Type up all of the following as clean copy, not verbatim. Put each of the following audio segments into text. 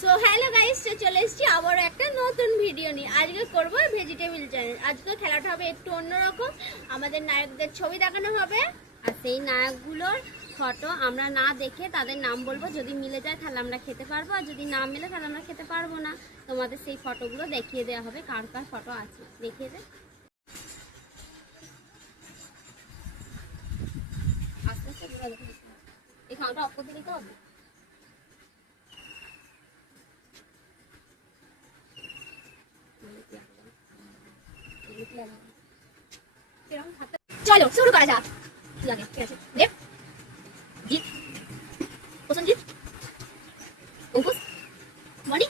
So hello guys, চলে এসেছি আবার একটা নতুন ভিডিও নিয়ে। আজকে করব ভেজিটেবল চ্যালেঞ্জ। আজকে খেলাটা হবে একটু অন্যরকম। আমাদের নায়কদের ছবি দেখানো হবে, আর সেই নায়কগুলোর ফটো আমরা না দেখে তাদের নাম বলবো। যদি মিলে যায় তাহলে আমরা খেতে পারবো, আর যদি না মিলে তাহলে আমরা খেতে পারবো না। তোমাদের সেই ফটোগুলো দেখিয়ে দেওয়া হবে, কার কার ফটো আছে দেখিয়ে দে। আস্তে আস্তে এই খাওয়াটা অফ করতে দিতে হবে। চলো শুরু করা যাক। কি লাগে? ঠিক আছে, দেব, জিৎ, প্রসেনজিৎ, অঙ্কুশ, মণি,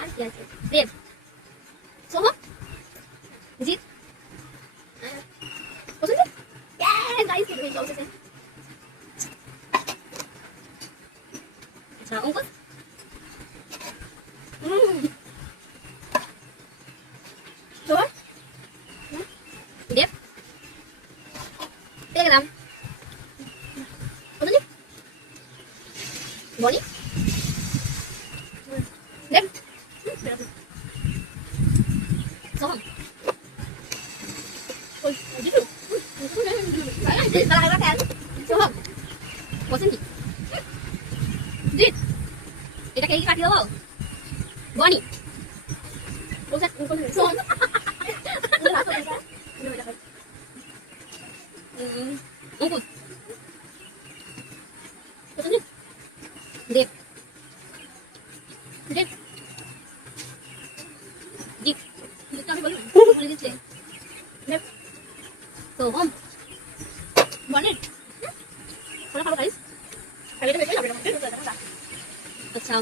আর কি আছে? দেব, সোহম, জিৎ, প্রসেনজিৎ। গাইস কি চলছে? আচ্ছা, অঙ্কুশ, সোহম, দেব, গেলাম, প্রসেনজিৎ, মণি, দেব, সোহম, সোহম, প্রসেনজিৎ, জিৎ, এটাকে কি কাটিয়ে দেবো? বনি, সোহম, অঙ্কুশ, প্রসেনজিৎ, দেব, দেব, জিৎ, জিৎ আমি বলি বলে দিচ্ছে, দেব, সোহম, বনের, খাবো গাইস, আচ্ছা